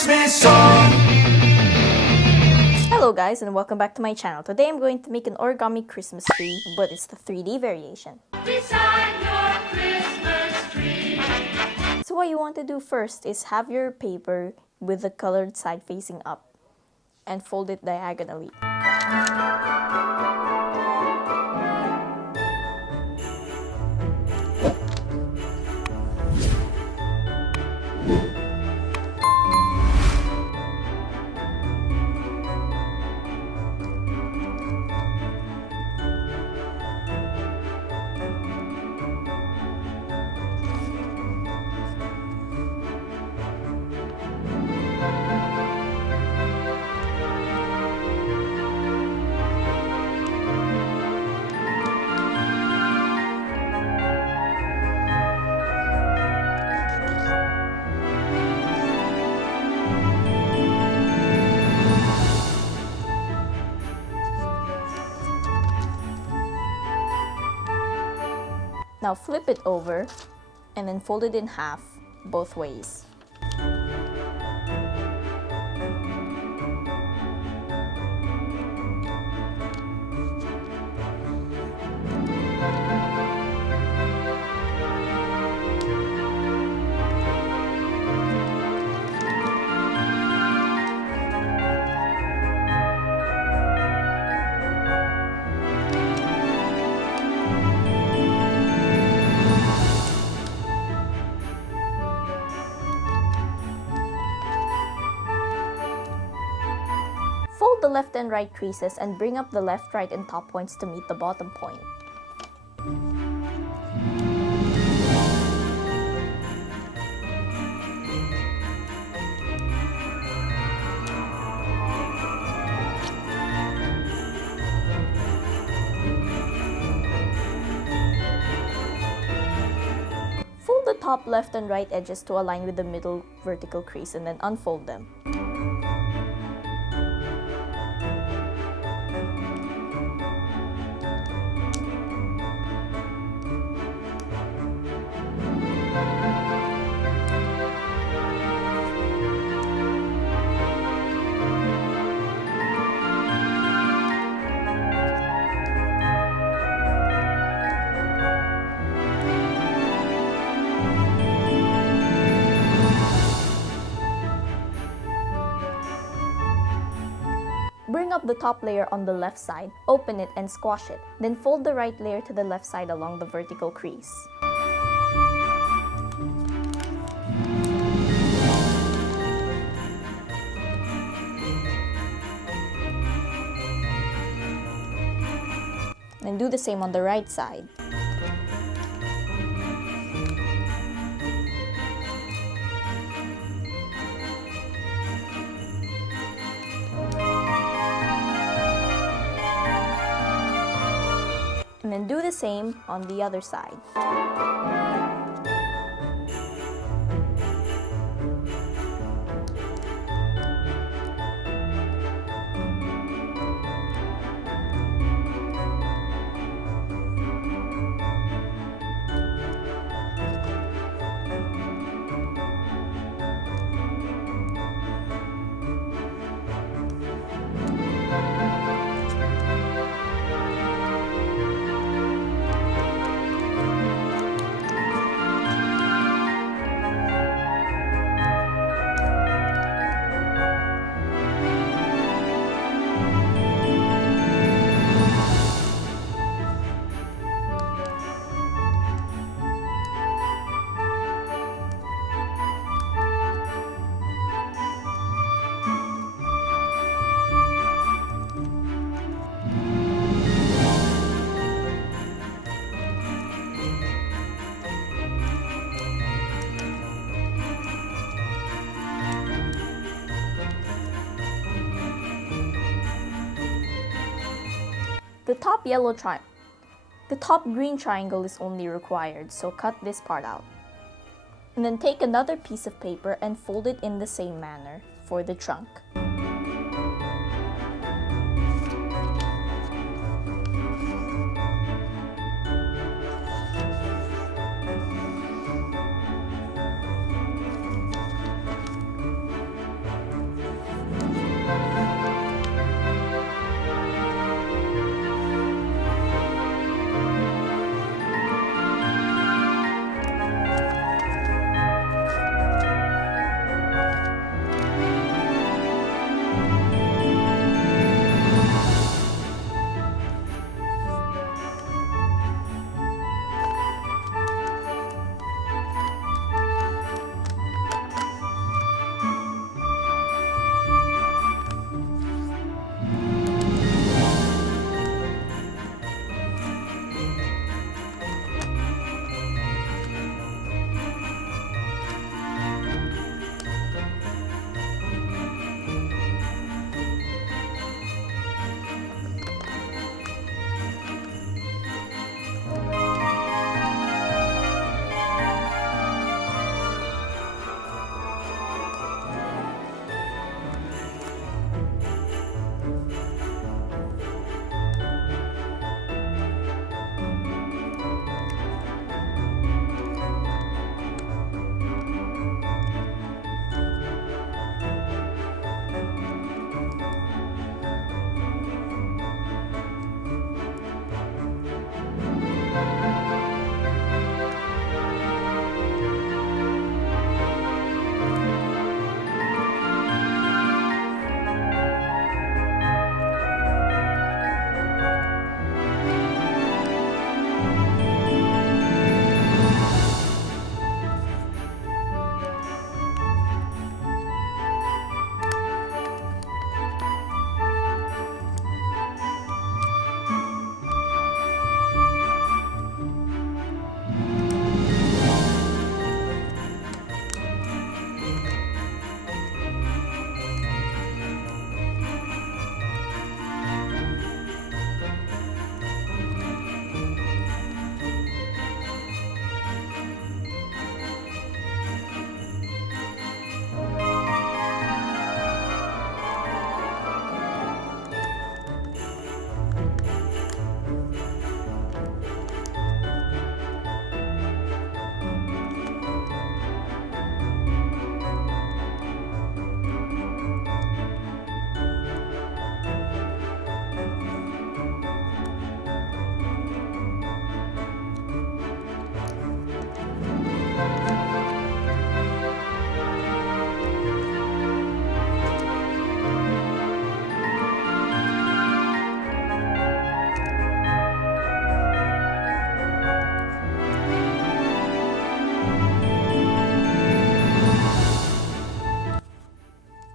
Christmas song. Hello guys and welcome back to my channel. Today I'm going to make an origami Christmas tree, but it's the 3D variation. Design your Christmas tree. So what you want to do first is have your paper with the colored side facing up and fold it diagonally. Now flip it over and then fold it in half both ways. Fold the left and right creases and bring up the left, right, and top points to meet the bottom point. Fold the top left and right edges to align with the middle vertical crease and then unfold them. Bring up the top layer on the left side, open it and squash it. Then fold the right layer to the left side along the vertical crease. Then do the same on the right side. And then do the same on the other side. The top green triangle is only required, so cut this part out. And then take another piece of paper and fold it in the same manner for the trunk.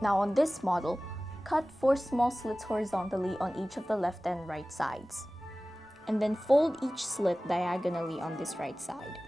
Now on this model, cut 4 small slits horizontally on each of the left and right sides. And then fold each slit diagonally on this right side.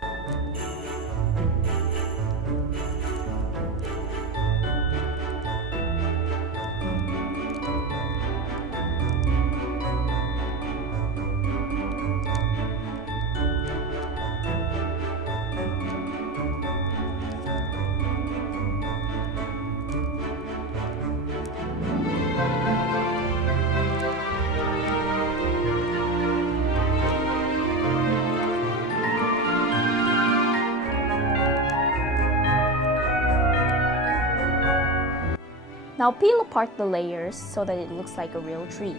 Now peel apart the layers so that it looks like a real tree.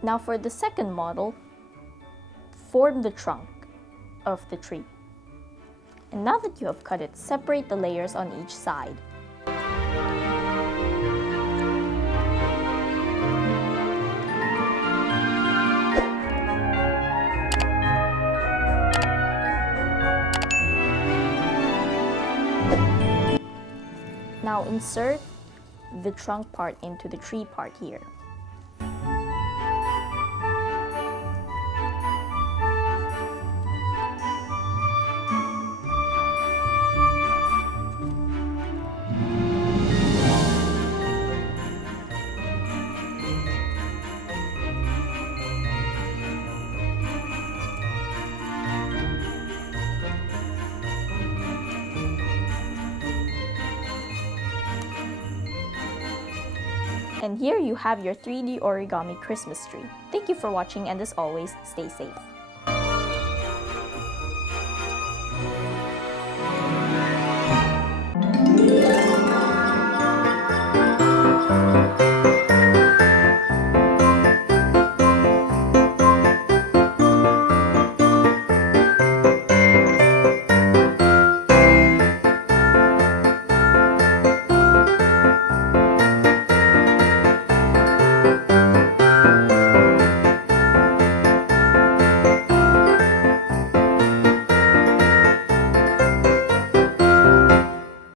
Now for the second model, form the trunk of the tree. And now that you have cut it, separate the layers on each side. Now insert the trunk part into the tree part here. And here you have your 3D origami Christmas tree. Thank you for watching, and as always, stay safe.